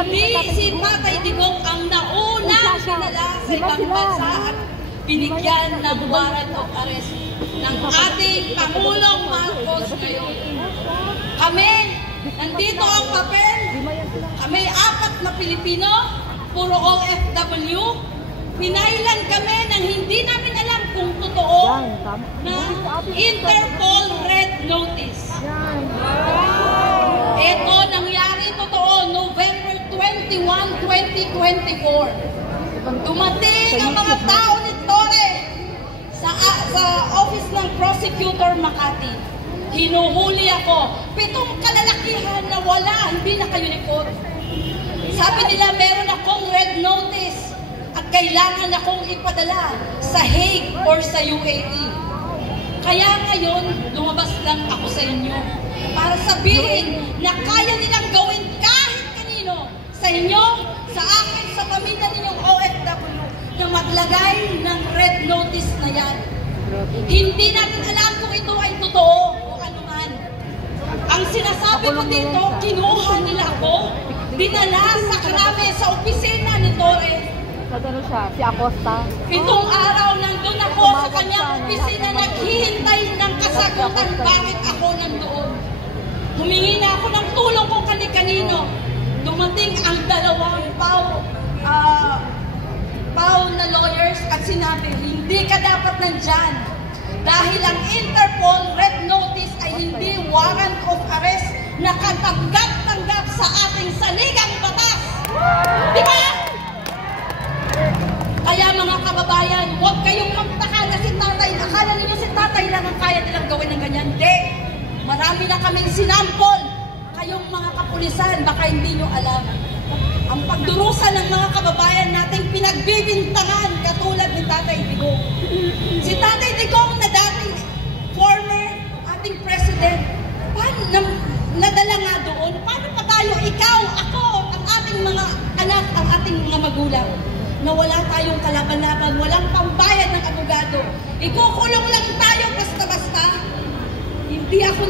Hindi si Tatay Digong ang naunang sinala sa ibang bansa at binigyan ng warrant of arrest ng ating Pangulong Marcos ngayon. Kami, nandito ang papel, kami 4 na Pilipino, puro OFW, pinailan kami nang hindi namin alam kung totoo na Interpol Red Notice. Ito nangyari totoo November 21, 2024. Dumating ang mga tao ni Torre sa office ng Prosecutor Makati. Hinuhuli ako. 7 kalalakihan na wala, hindi naka-uniform. Sabi nila meron akong red notice at kailangan akong ipadala sa Hague or sa UAE. Kaya ngayon, lumabas lang ako sa inyo para sabihin na kaya nilang gawin kahit kanino, sa inyo, sa akin, sa pamilya ninyong OFW, na maglagay ng red notice na yan. Hindi natin alam kung ito ay totoo o ano man. Ang sinasabi ko dito, kinuha nila ako, dinala sa Krame, sa opisina ni Torre. Ano siya? Si Acosta? 7 araw nandun ako sa kanyang opisina, naghihintay ng kasagutan bakit ako nandoon. Humingi na ako ng tulong kung kani-kanino. Dumating ang 2 PAW na lawyers at sinabi, hindi ka dapat nandyan. Dahil ang Interpol Red Notice ay hindi warrant of arrest na katanggap-tanggap sa ating saligang batas. Di ba? Kaya mga kababayan, huwag kayong magtaka na si Tatay. Akala ninyo si Tatay lang ang kaya nilang gawin ng ganyan. Hindi. Marami na kaming sinampol. Kayong mga kapulisan, baka hindi nyo alam. Ang pagdurusa ng mga kababayan nating pinagbibintangan katulad ni Tatay Digong. Si Tatay Digong na dating former ating president, nadala nga doon, paano pa tayo, ikaw, ako, ang ating mga anak, ang ating mga magulang, na wala tayong kalaban-laban, walang pambayad ng abogado. Ikukulong lang tayo basta-basta. Hindi ako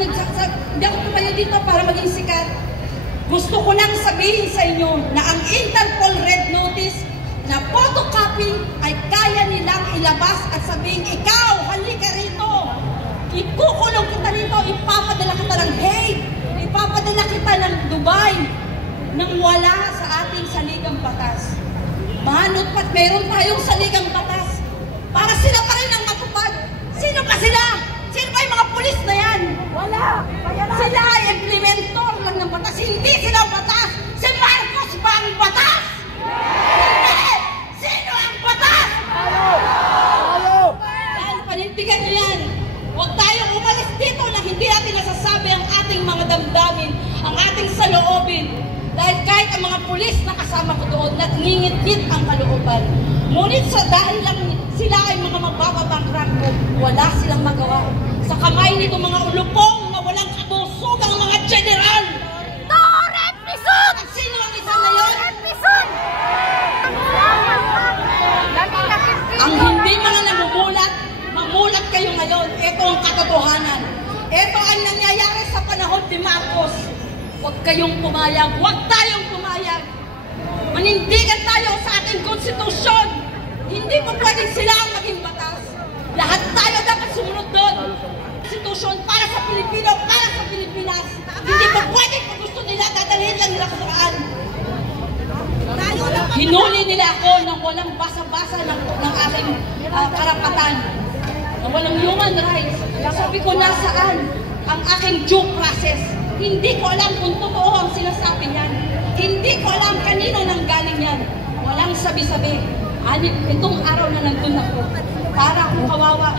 tumayo dito para maging sikat. Gusto ko nang sabihin sa inyo na ang Interpol Red Notice na photocopy ay kaya nilang ilabas at sabihin, ikaw, halika rito. Ikukulong kita rito, ipapadala kita ng Hague, ipapadala kita ng Dubai, nang wala sa ating saligang batas. Manot pat meron tayong saligang batas para sila pa rin ang matupad. Sino pa sila? Sino pa yung mga pulis na yan? Wala! Sila ay implementor lang ng batas. Hindi sila batas. Si Marcos ba ang batas? Hindi! Sino ang batas? Dahil panindigan nyo yan. Huwag tayong umalis dito na hindi natin nasasabi ang ating mga damdamin, ang ating saloobin. Dahil kahit ang mga pulis na kasama ko doon, nangingit-ngit ang kalooban. Ngunit sa dahil lang sila ay mga magbababankrangko, wala silang magawa. Sa kamay nito mga ulupong na walang kabusugang mga general. Torre Pison! At sino ang isa na yun? Torre Pison! Ang hindi mga namumulat, mamulat kayo ngayon. Ito ang katotohanan. Ito ang nangyayari sa panahon ni Marcos. Huwag kayong pumayag. Huwag tayong pumayag. Manindigan tayo sa ating konstitusyon. Hindi po pwedeng sila ang maging batas. Lahat tayo dapat sumunod doon. Konstitusyon para sa Pilipino, para sa Pilipinas. Hindi po pwedeng kung gusto nila, dadalhin lang nila kusaan. Hinuli nila ako nang walang basa-basa ng aking karapatan. Na walang human rights. Sabi ko, nasaan ang aking due process? Hindi ko alam kung totoo ang sinasabi niyan. Hindi ko alam kanino nang galing yan. Walang sabi-sabi. Itong araw na nandun ako, para akong kawawa.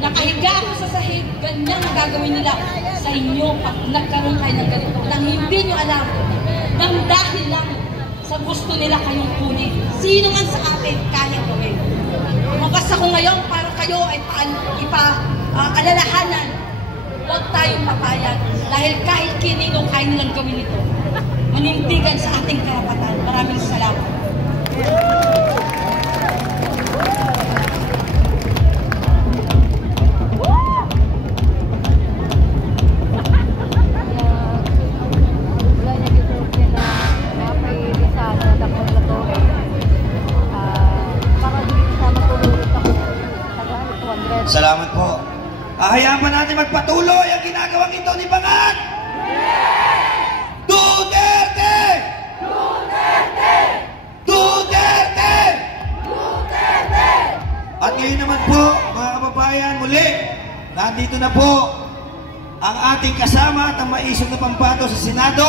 Nakahiga ako sa sahig, ganyan ang gagawin nila sa inyo pag nagkaroon kayo ng ganito. Nang hindi nyo alam, nang dahil lang sa gusto nila kayong kunin. Sino man sa atin kaya gawin. Lumabas ako ngayon para kayo ay alalahanan. Huwag tayong papayag dahil kahit kinino kaya nilang gawin ito. Manindigan sa ating karapatan. Maraming salamat. Salamat po. Hayaan pa natin magpatuloy ang ginagawang ito ni Bangat! Duterte! Duterte! Duterte! Duterte! At ngayon naman po, mga kababayan, muli, nandito na po ang ating kasama at ang maisog na pambato sa Senado,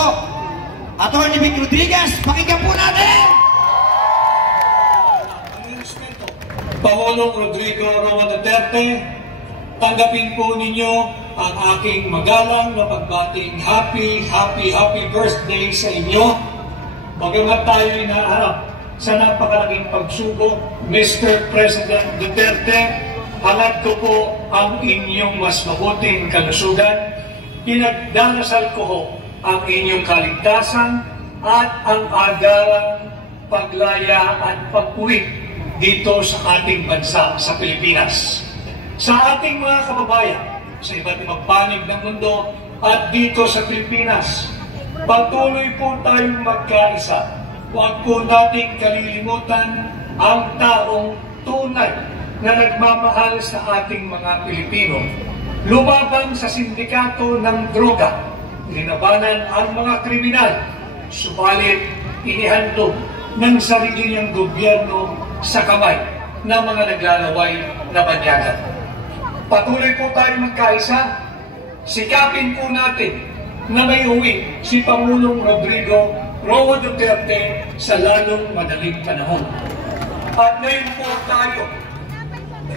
Atty. Vic Rodriguez. Pakinggan po natin! Pangulong Rodrigo Roa Duterte, tanggapin po ninyo ang aking magalang na pagbating happy birthday sa inyo. Bagamat tayo inaharap sa napakalaking pagsubok, Mr. President Duterte, halad ko po ang inyong mas mabuting kalusugan. Pinagdarasal ko ho ang inyong kaligtasan at ang agarang paglaya at pag-uwi dito sa ating bansa, sa Pilipinas. Sa ating mga kababayan, sa iba't ibang panig ng mundo at dito sa Pilipinas, patuloy po tayong magkaisa. Huwag po nating kalilimutan ang taong tunay na nagmamahal sa ating mga Pilipino. Lumaban sa sindikato ng droga, linabanan ang mga kriminal, subalit inihandog ng sarili niyang gobyerno sa kamay ng mga naglalaway na banyagan. Patuloy po tayong magkaisa, sikapin po natin na may uwi si Pangulong Rodrigo Roa Duterte sa lalong madaling panahon. At ngayon po tayo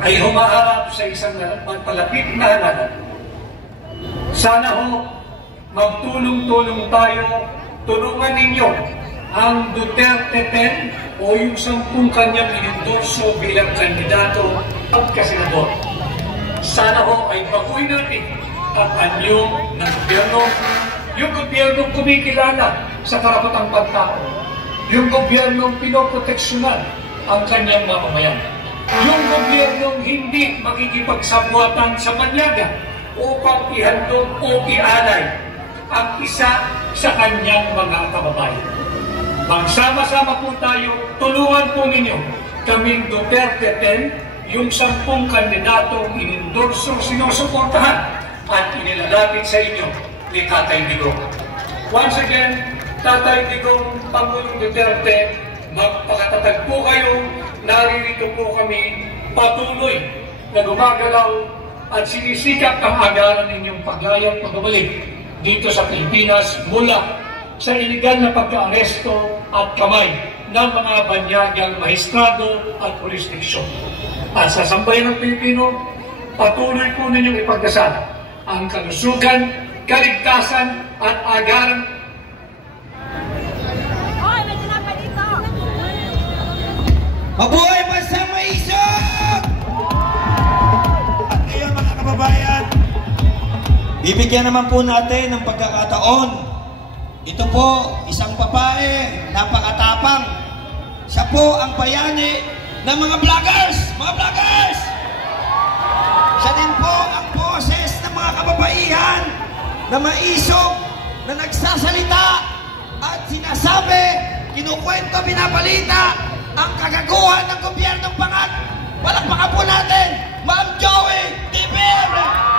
ay humaharap sa isang palapit na halalan. Sana ho, magtulong-tulong tayo, tulungan ninyo ang Duterte 10 o yung 10 kanyang inendorso bilang kandidato at kasenador. Sana ho ay baguhin natin ang anyo ng gobyerno, yung gobyernong kumikilala sa karapatang pagtao, yung gobyernong pinoproteksyonan ang kanyang mamamayan, yung gobyernong hindi makikipagsabuatan sa banyaga upang ihandog o ialay ang isa sa kanyang mga kababayan. Magsama-sama po tayo, tulungan po ninyo kaming Duterte 10, yung 10 kandidatong inendorso, sinusuportahan at inilalapit sa inyo ni Tatay Digong. Once again, Tatay Digong, Pangulong Duterte, magpakatatag po kayo, naririto po kami patuloy na gumagalaw at sinisikap ang agaran ninyong paglayang pagbabalik dito sa Pilipinas mula sa iligal na pagka-aresto at kamay ng mga banyagang mahistrado at jurisdiksyon. At sa sambayan ng Pilipino, patuloy po ninyong ipagdasal ang kalusugan, kaligtasan at agaran. Mabuhay bansa maisog! At ngayon mga kababayan, bibigyan naman po natin ng pagkakataon. Ito po, isang babae, napakatapang. Siya po ang bayani ng mga vloggers! Mga vloggers! Siya din po ang boses ng mga kababaihan na maisog, na nagsasalita at sinasabi, kinukwento, binabalita ang kagaguhan ng gobyernong Bangat. Palakpakan po natin, Ma'am Joey TVM!